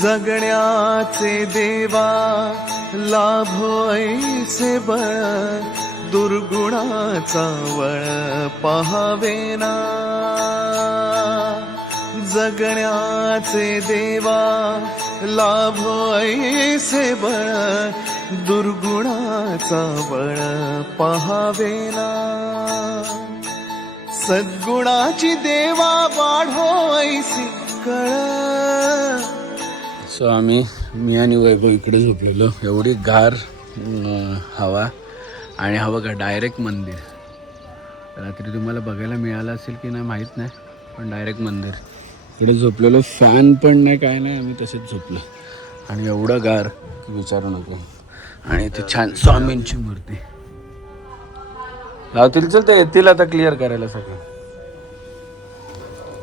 जगण्याचे देवा लाभो ऐसे बळ, दुर्गुणाचा वळ पहावेना. जगण्याचे देवा लाभो ऐसे बळ, दुर्गुणाचा बळ पहावेना. सद्गुणाची देवा वाढो ऐसी कळ. सो मी आणि वैभव इकडे झोपलेलो. एवढी गार हवा आणि हवा का डायरेक्ट मंदिर. रात्री तुम्हाला बघायला मिळालं असेल की नाही माहीत नाही, पण डायरेक्ट मंदिर. इकडे झोपलेलो, फॅन पण नाही काय नाही, आम्ही तसेच झोपलो. आणि एवढं गार विचारू नको. आणि इथे छान स्वामींची मूर्ती लावतील. चल ते येतील आता क्लिअर करायला सगळं.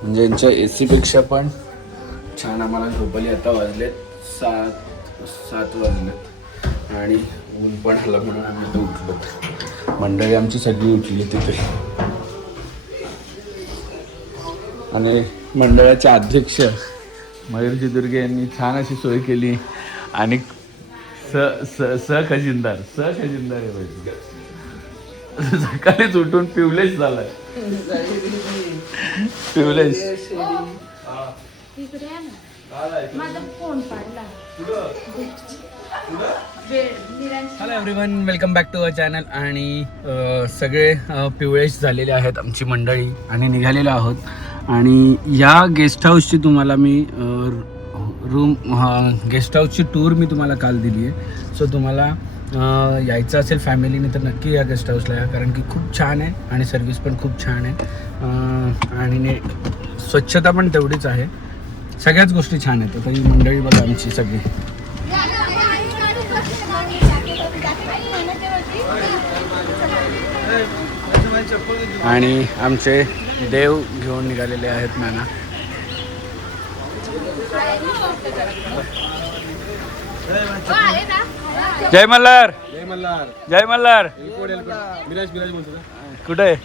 म्हणजे यांच्या AC पेक्षा पण छान आम्हाला झोपली. आता वाजलेत 7 वाजलेत आणि ऊन पण आलं म्हणून आम्ही इथं उठलो. मंडळी आमची सगळी उठली तिथे. आणि मंडळाचे अध्यक्ष मयूरजी दुर्गे यांनी छान अशी सोय केली. आणि खजिनदार आहे पाहिजे. सकाळीच उठून पिवलेश झालाय. पिवलेश hello everyone, welcome back to our channel. आणि सगळे पिवळेश झालेले आहेत आमची मंडळी आणि निघालेलो आहोत. आणि या गेस्ट हाऊसची तुम्हाला मी गेस्ट हाऊसची टूर मी तुम्हाला काल दिली आहे. सो तुम्हाला यायचं असेल फॅमिलीने तर नक्की या गेस्ट हाऊसला या, कारण की खूप छान आहे आणि सर्विस पण खूप छान आहे. आणि स्वच्छता पण तेवढीच आहे. सगळ्याच गोष्टी छान आहेत. आता ही मंडळी बघा आमची सगळी. आणि आमचे देव घेऊन निघालेले आहेत नाना. जय मल्हार, जय मल्हार, जय मल्हार. कुठे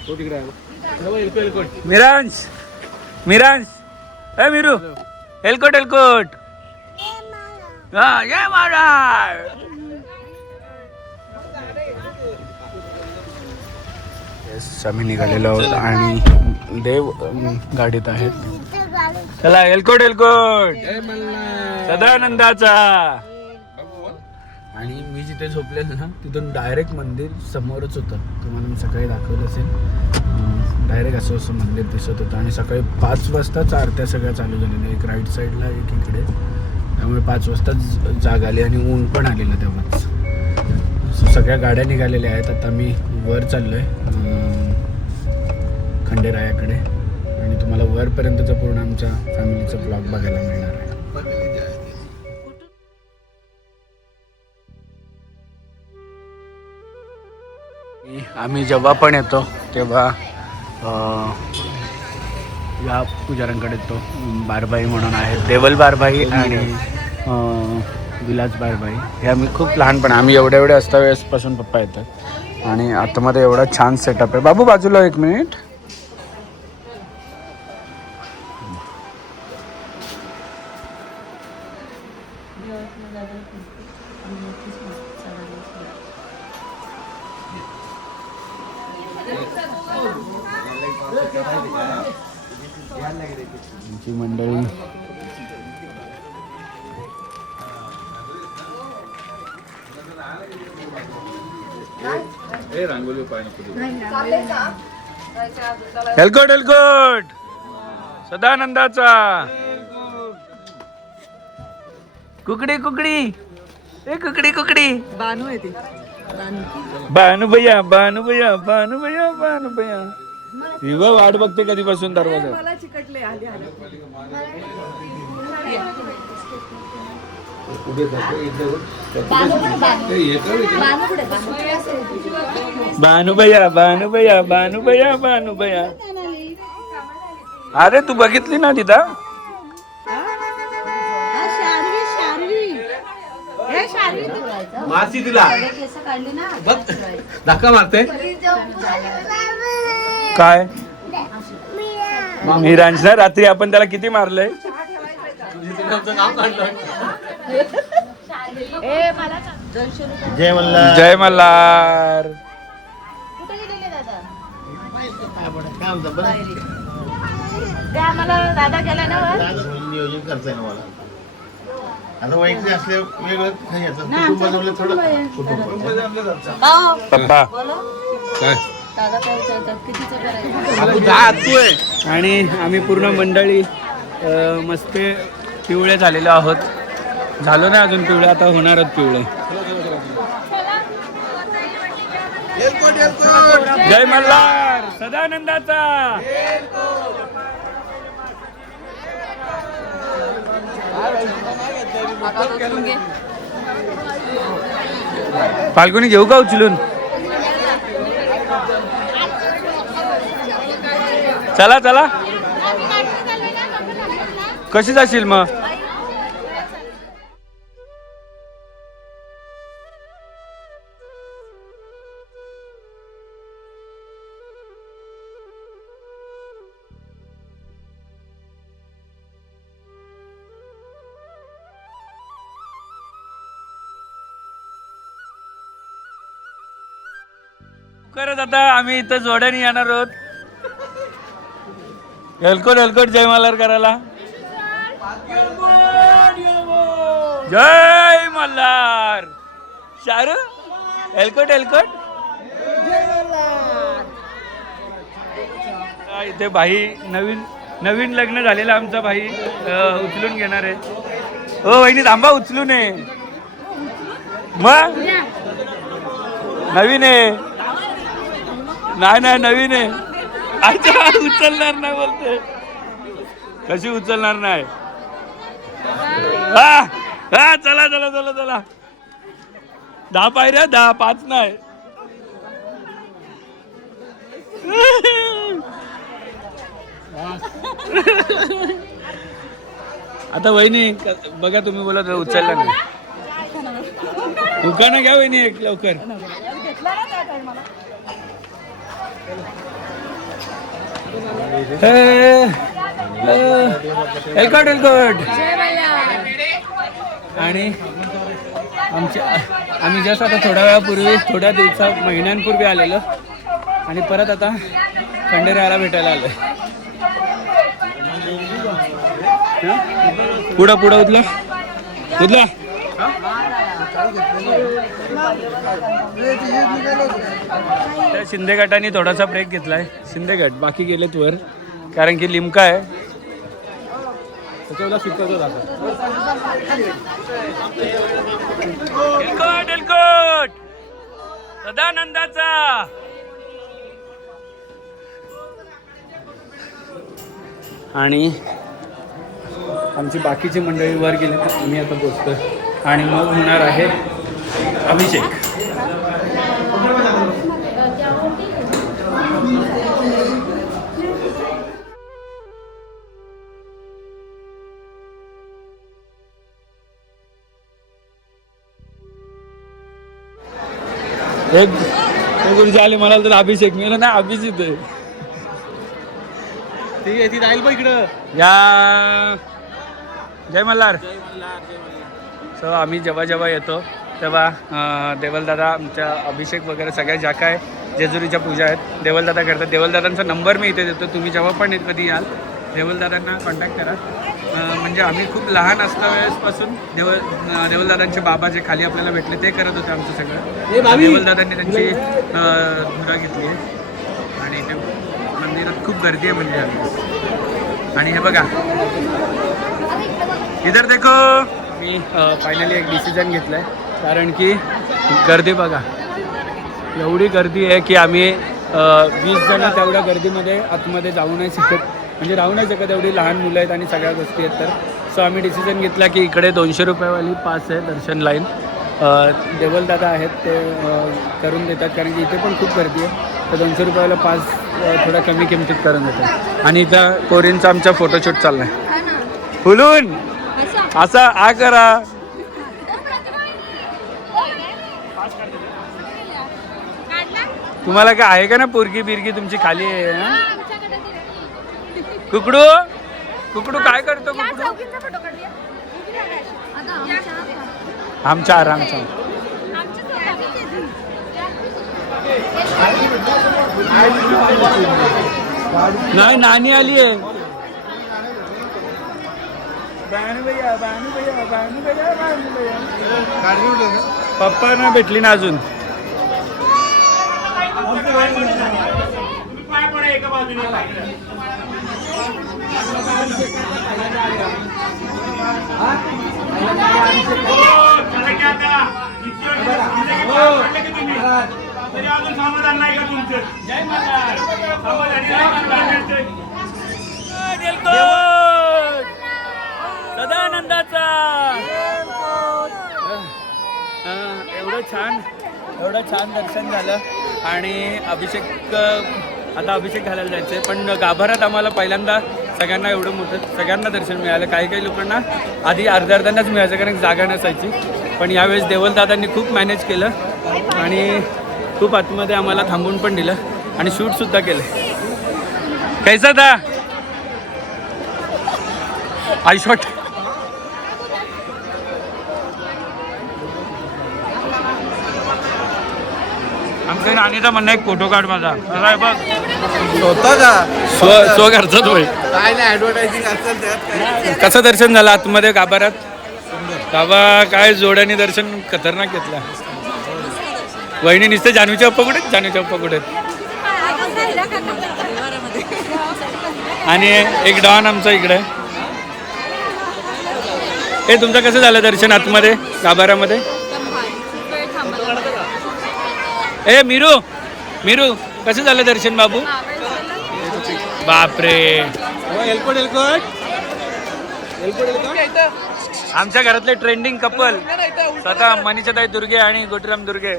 मिरांश? ए मिरू, एलकोट हा, जय महाराज. आम्ही निघालेलो आहोत आणि देव गाडीत आहेत. चला एलकोट सदानंदाचा. आणि मी जिथे झोपलेलो ना तिथून डायरेक्ट मंदिर समोरच होतं. तुम्हाला मी सकाळी दाखवलं असेल. डायरेक्ट असं मंदिर दिसत होतं. आणि सकाळी 5 वाजताच आरत्या सगळ्या चालू झालेल्या, एक राईट साईडला एक इकडे. त्यामुळे 5 वाजताच जाग आली आणि ऊन पण आलेलं तेव्हाच. सगळ्या गाड्या निघालेल्या आहेत. आता मी वर चाललो आहे खंडेरायाकडे. आणि तुम्हाला वरपर्यंतचा पूर्ण आमच्या फॅमिलीचा ब्लॉग बघायला मिळणार आहे. आम्ही जेव्हा पण येतो तेव्हा या पुजाऱ्यांकडे येतो. बारबाई म्हणून आहेत, देवल बारबाई आणि विलास बारबाई. हे आम्ही खूप लहानपण, आम्ही एवढे असता वेळेसपासून पप्पा येतात. आणि आतमध्ये एवढा छान सेटअप आहे. बाबू बाजूला 1 मिनिट. आमची मंडळी एलकोट सदानंदाचा. कुकडी ए कुकडी बानू आहे ती. बानूभैया विवा वाट बघते कधीपासून दरवाजा. मला चिकटले आली बानूभैया. अरे तू बघितली ना तिथं? मासी तिला धक्का मारते काय? मीरांश ना रात्री आपण त्याला किती मारलंय? जय मल्हार. जय मल्हार. काय म्हणता बरं? दादा गेला ना वर. नियोजन करताय ना मला. आता वैयक्तिक असले वेगळं काही याचं कुटुंब जमलं थोडं कुटुंब. पप्पा काय दादा काय विचारतात कितीचं करायचं. आणि आम्ही पूर्ण मंडळी मस्त पिवळे झालेलो आहोत. झालो ना अजून पिवळे, आता होणार आहोत पिवळे. जय मल्हार सदानंदाचा. फाल्गुनी घेऊ का उचलून? चला चला. कशी जाशील मग? करत आता आम्ही इथं जोड्याने येणार आहोत. एलकोट एलकोट जय मल्हार करायला. जय मल्हार. शारू एलकोट एलकोट. इथे भाई नवीन लग्न झालेलं आमचा भाई उचलून घेणार आहे. हो वहिनी थांबा, उचलून आहे मग. नवीन आहे. नाही नवीन आहे. अच्छा उचलणार नाही बोलते. कशी उचलणार नाही? हा हा चला चला चला चला. 10 पायऱ्या, 10 5 नाही. आता वहिनी बघा, तुम्ही बोलत उचलला नाही. दुकानं घ्या वहिनी एक लवकर. एलकोट एलकोट. आणि आम्ही जस्ट आता थोड्या वेळापूर्वी, थोड्या महिन्यांपूर्वी आलेलो आणि परत आता खंडेरायाला भेटायला आलोय. पुढं पुढं उतला उतला. त्या शिंदे गटाने थोडासा ब्रेक घेतलाय. शिंदे गट बाकी गेलेत वर, कारण की लिमका आहे. एलकोट एलकोट सदानंदाचा. आणि आमची बाकीची मंडळी वर गेली, आम्ही आता पोचतोय आणि मग होणार आहे अभिषेक. एक गुरुजी आले मला तर अभिषेक मिळाला ना. अभिजित आहे ती राहील बघ इकडं. या जय मल्हार. सो आम्ही जेव्हा येतो तेव्हा देवलदादा आमच्या अभिषेक वगैरे सगळ्या ज्या काय जेजुरीच्या पूजा आहेत देवलदादा करतात. देवलदादांचा नंबर मी इथे देतो. तुम्ही जेव्हा पण कधी याल देवलदादांना कॉन्टॅक्ट करा. म्हणजे आम्ही खूप लहान असल्या वेळेसपासून देवलदादांचे बाबा जे खाली आपल्याला भेटले ते करत होते आमचं सगळं. देवलदादांनी त्यांची धुरा घेतली आहे आणि ते मंदिरात खूप गर्दी आहे म्हणजे आम्ही. आणि हे बघा इधर देखो. मी फायनली एक डिसिजन घेतलं आहे, कारण की गर्दी बघा एवढी गर्दी आहे की आम्ही 20 जण तेवढ्या गर्दीमध्ये आतमध्ये जाऊ नाही शकत, म्हणजे राहू नाही शकत. एवढी लहान मुलं आहेत आणि सगळ्या गोष्टी आहेत. तर सो आम्ही डिसिजन घेतला की इकडे 200 रुपयेवाली पास आहे दर्शन लाईन. देवलदादा आहेत ते करून देतात, कारण की इथे पण खूप गर्दी आहे. तर 200 रुपयाला पास थोडा कमी किमतीत करून देतात. आणि इथं कोरींचा आमचा फोटोशूट चालला आहे. फुलून असा आ करा. तुम्हाला काय आहे का ना पोरगी बिरगी तुमची खाली आहे? कुकडू कुकडू काय करतो? कुकडू आमच्या आरामचा नाही नानी आली आहे. पप्पा ना भेटली ना अजून. समाधान नाही का तुमचं? सदानंदाचा एवढं छान दर्शन झालं. आणि आता अभिषेक घालायला जायचं आहे. पण गाभाऱ्यात आम्हाला पहिल्यांदा सगळ्यांना एवढं मोठं सगळ्यांना दर्शन मिळालं. काही लोकांना आधी अर्ध्याच मिळायचं कारण जागा नसायची. पण यावेळेस देवलदादांनी खूप मॅनेज केलं आणि खूप आतमध्ये आम्हाला थांबून पण दिलं आणि शूटसुद्धा केलं. कैसा था आई शॉट? आमच्या नानीचा म्हणणं एक फोटो काढ माझा. बघ स्वतः का स्व घरचाच होय. काय नाही ऍडव्हर्टायझिंग असेल त्यात. कसं दर्शन झालं आतमध्ये गाभाऱ्यात? बाबा काय जोड्याने दर्शन खतरनाक घेतला. वहिनी नुसते जानवीचे अप्पा कुठे आणि एक डॉन आमचा इकडे. हे तुमचं कसं झालं दर्शन आतमध्ये गाभाऱ्यामध्ये? ए मीरू कसं झालं दर्शन बाबू? बापरे आमच्या घरातले ट्रेंडिंग कपल स्वतः मनीषाताई दुर्गे आणि गोटीराम दुर्गे.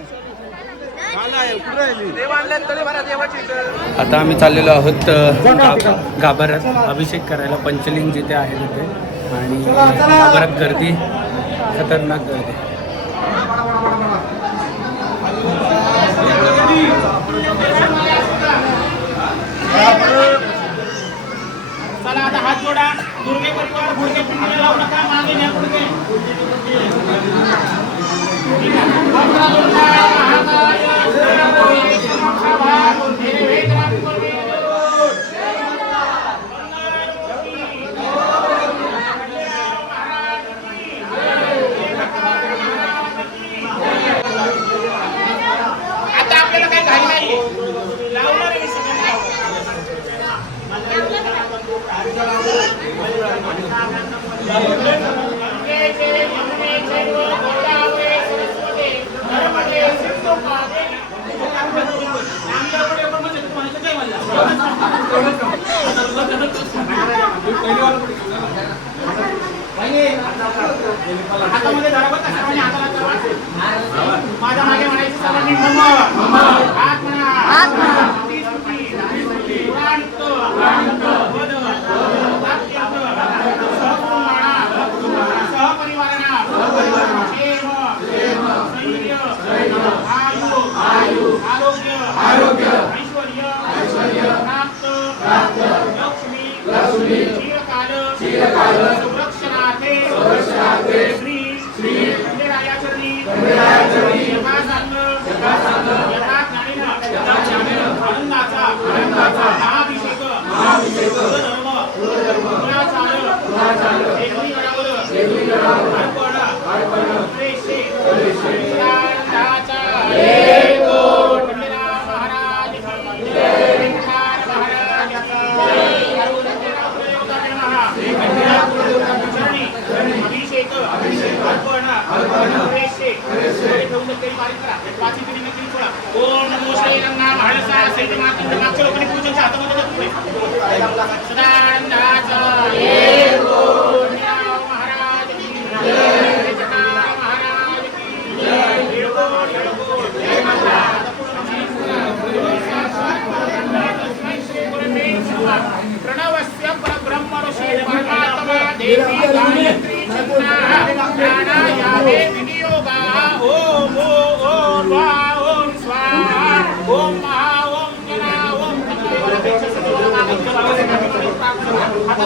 आता आम्ही चाललेलो आहोत गाभाऱ्यात अभिषेक करायला. पंचलिंग जिथे आहे तिथे आणि गाभाऱ्यात गर्दी खतरनाक गर्दी. चला आता हात जोडा. दुर्गे परिवार गुडघे पिंडीला लावू नका. मागे न्या गुडघे. आता आपल्याला काही घाई नाही. लावणार आहे सगळ्यांना. हातामध्ये धरावं तसं माझ्या मागे म्हणायचं सर्वांनी हात म्हणा. आरोग्य ऐश्वर्य प्राप्त लक्ष्मी चिरकाल संरक्षणार्थे श्री खंडेरायाचरणी आनंदाचा महाभिषेक ओम नमो श्री रंगा महाळसा सैत मातंग मागच्या लोकांनी पूजनच्या हातामध्ये जातोय. सदानंदाचा महाराज की जय. महाराज की जय. प्रणवस्य परब्रह्म ऋषि परमात्मा देवी गायत्री छन्नाः प्राणायामे विनियोगाः. ओम ओम ओम स्वाहा. ओम महा ओम जना ओम आता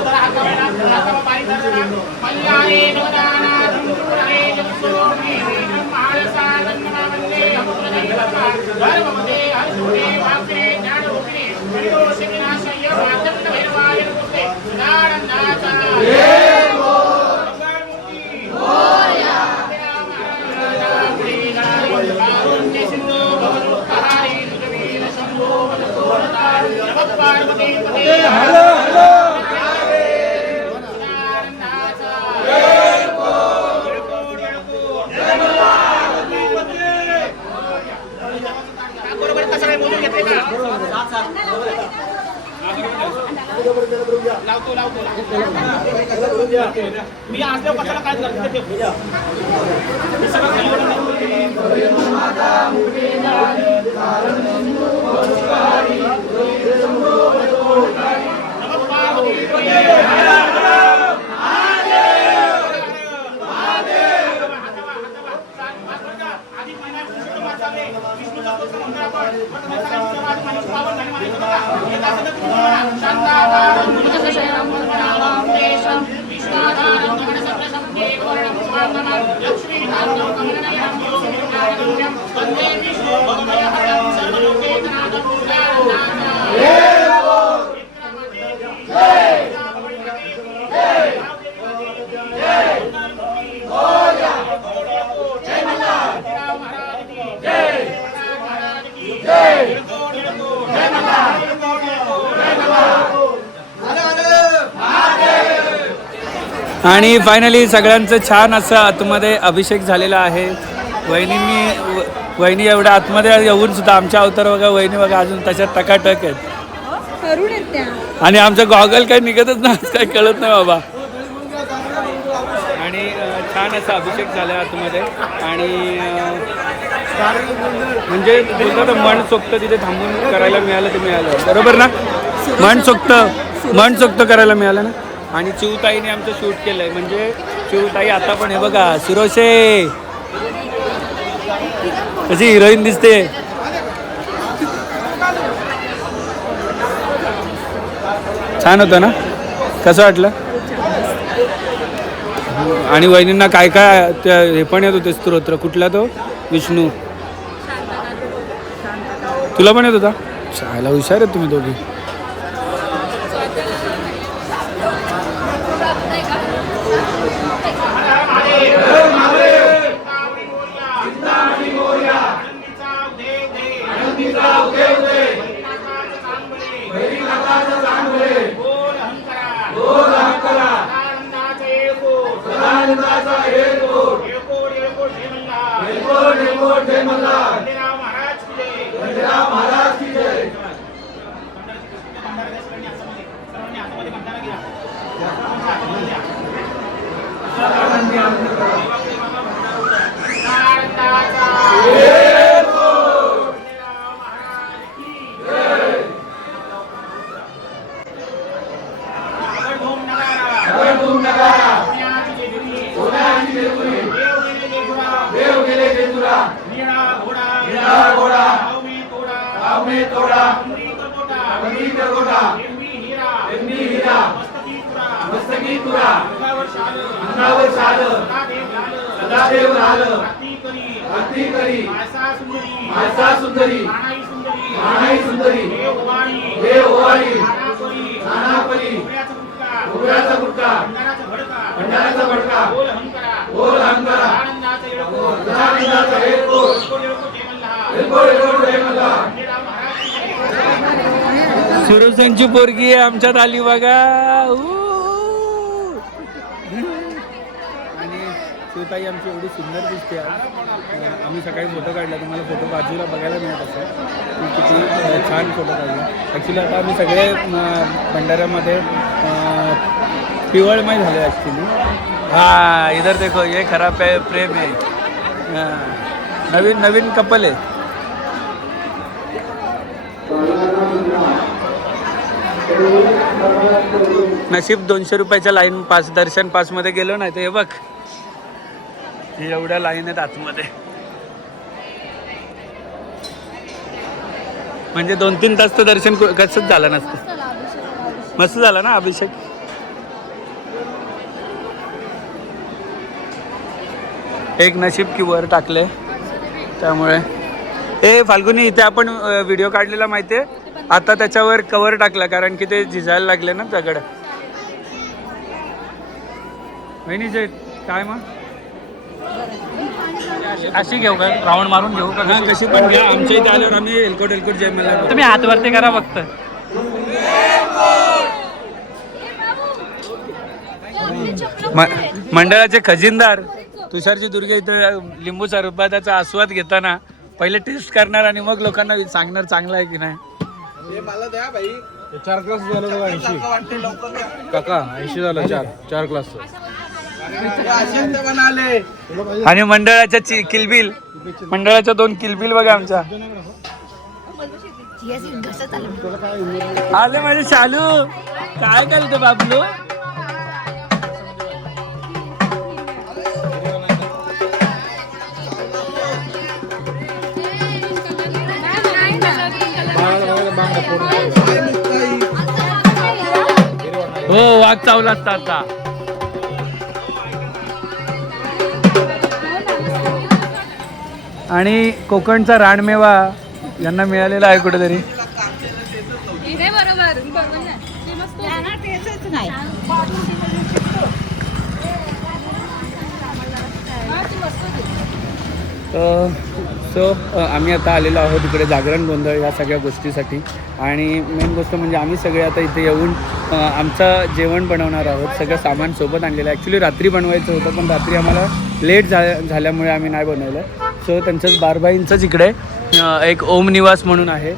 मी असल्या कशाला काय करते मी सगळं आणि फायनली सगळ्यांचं छान असं आतमध्ये अभिषेक झालेला आहे. वहिनी एवढ्या आतमध्ये येऊन सुद्धा आमच्या अवतार बघा, वहिनी बघा अजून तशा टकाटक आहेत. आणि आमचं गॉगल काही निघतच नाही, काही कळत नाही बाबा. आणि छान असा अभिषेक झाला आतमध्ये. आणि म्हणजे बोलतो मन सोक्त तिथे थांबून करायला मिळालं ते मिळालं, बरोबर ना? मन सोक्त करायला मिळालं ना. आणि चिवताईने आमचं शूट केलंय. म्हणजे चिवताई आता पण हे बघा सुरोशे कशी हिरोईन दिसते. छान होतं ना, कसं वाटलं? आणि वहिनींना काय काय हे पण येत होते स्तोत्र. कुठला तो? विष्णू. तुला पण येत होता? चायला हुशार आहे तुम्ही दोघी. सुरसेनची पोरगी आमच्यात आली बघा. आणि शिवताई आमची एवढी सुंदर दिसते. आम्ही सकाळी फोटो काढला, तुम्हाला फोटो बाजूला बघायला मिळत असेल की किती छान फोटो काढला. ॲक्च्युली आता आम्ही सगळे भंडाऱ्यामध्ये पिवळमय झाले ॲक्च्युली. हाँ इधर देखो, ये खरा प्रेम है. नवीन कपल आहे. नशीब 200 रुपयाच्या लाईन पास दर्शन पासमध्ये गेलो नाही तर हे बघ हे एवढ्या लाईन आहेत आतमध्ये. म्हणजे 2-3 तास तर दर्शन कसंच झालं नसतं. मस्त झाला ना अभिषेक. एक नशीब की वर टाकले त्यामुळे. ए फाल्गुनी, इथे आपण व्हिडिओ काढलेला माहिती आहे, आता त्याच्यावर कवर टाकला कारण की ते झिजायला लागले ना दगड. वहिनीचे काय मग अशी घेऊ का, राऊंड मारून घेऊ का? हा कशी पण घ्या. आमच्या इथे आल्यावर आम्ही एलकोट जय मला तुम्ही हात वरती करा फक्त. मंडळाचे खजिनदार तुषारजी दुर्गे इथं लिंबू सरबताचा आस्वाद घेताना पहिले टेस्ट करणार आणि मग लोकांना सांगणार चांगला आहे की नाही. हे मला द्या भाई. 4 क्लास झालं 80 वाटते लवकर द्या. काका 80 झालं 4 क्लास. असे ते बनाले. आणि मंडळाच्या किलबिल, मंडळाच्या 2 किलबिल बघा आमच्या. आले माझे शालू, काय करते बाबलू. हो वाघ चावला असता आता. आणि कोकणचा रानमेवा यांना मिळालेला आहे कुठेतरी. सो आम्ही आता आलेलो आहोत इकडे जागरण गोंधळ या सगळ्या गोष्टीसाठी. आणि मेन गोष्ट म्हणजे आम्ही सगळे आता इथे येऊन आमचं जेवण बनवणार आहोत. सगळं सामान सोबत आणलेलं आहे. ॲक्च्युली रात्री बनवायचं होतं पण रात्री आम्हाला लेट झाल्यामुळे आम्ही नाही बनवलं. सो त्यांचंच बारबाईंचंच इकडे एक ओम निवास म्हणून आहे,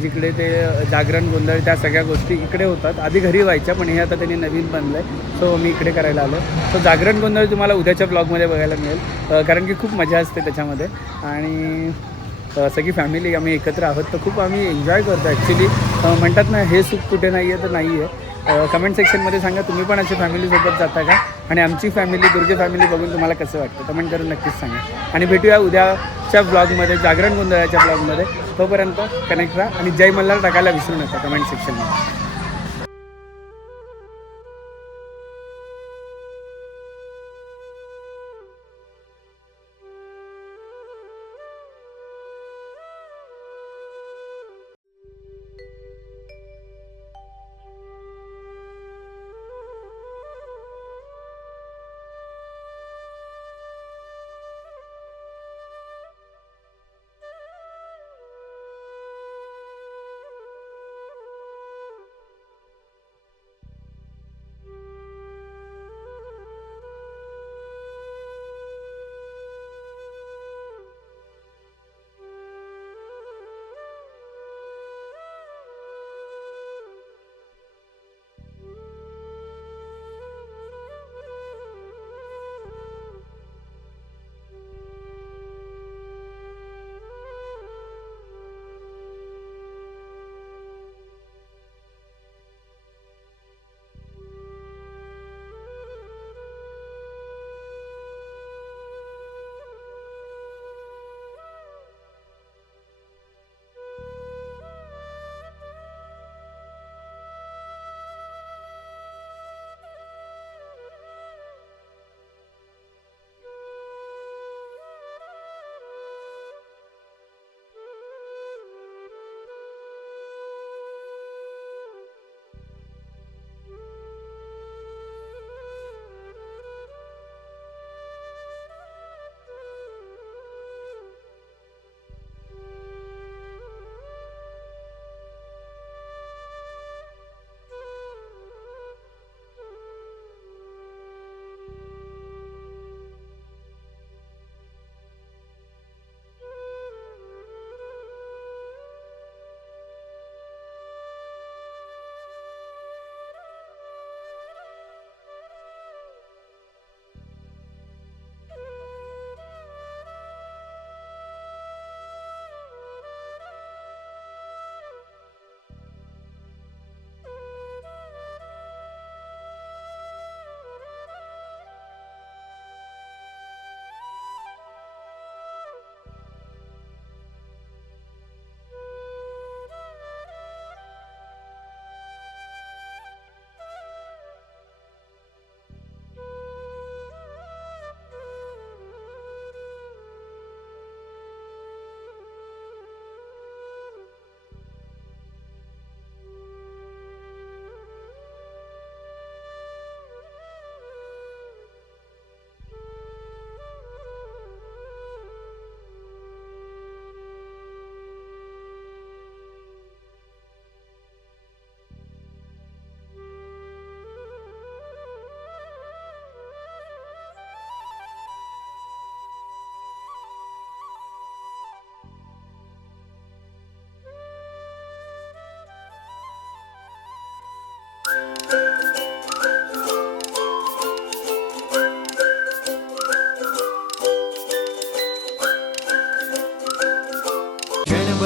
जिकडे ते जागरण गोंधळ त्या सगळ्या गोष्टी इकडे होतात. आधी घरी व्हायच्या पण हे आता त्यांनी नवीन बनलं आहे, सो मी इकडे करायला आलो. सो जागरण गोंधळ तुम्हाला उद्याच्या ब्लॉगमध्ये बघायला मिळेल कारण की खूप मजा असते त्याच्यामध्ये. आणि सगळी फॅमिली आम्ही एकत्र आहोत तर खूप आम्ही एन्जॉय करतो. ॲक्च्युली म्हणतात ना, हे सुख कुठे नाही आहे तर नाही आहे. कमेंट सेक्शनमध्ये सांगा तुम्ही पण अशी फॅमिलीसोबत जाता का, आणि आमची फॅमिली दुर्गे फॅमिली बघून तुम्हाला कसं वाटतं कमेंट करून नक्कीच सांगा. आणि भेटूया उद्याच्या ब्लॉगमध्ये, जागरण गोंधळाच्या ब्लॉगमध्ये. तोपर्यंत कनेक्ट राहा आणि जय मल्हार टाकायला विसरू नका कमेंट सेक्शनमध्ये.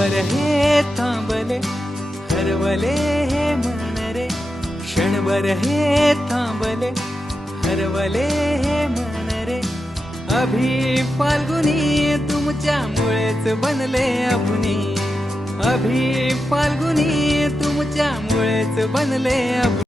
क्षणभर हे थांबले हरवले हे मन रे क्षणभर हे थांबले हरवले हे मन रे अभि फाल्गुनी तुमच्यामुळेच बनले अभुनी अभि फाल्गुनी तुमच्यामुळेच बनले अभुनी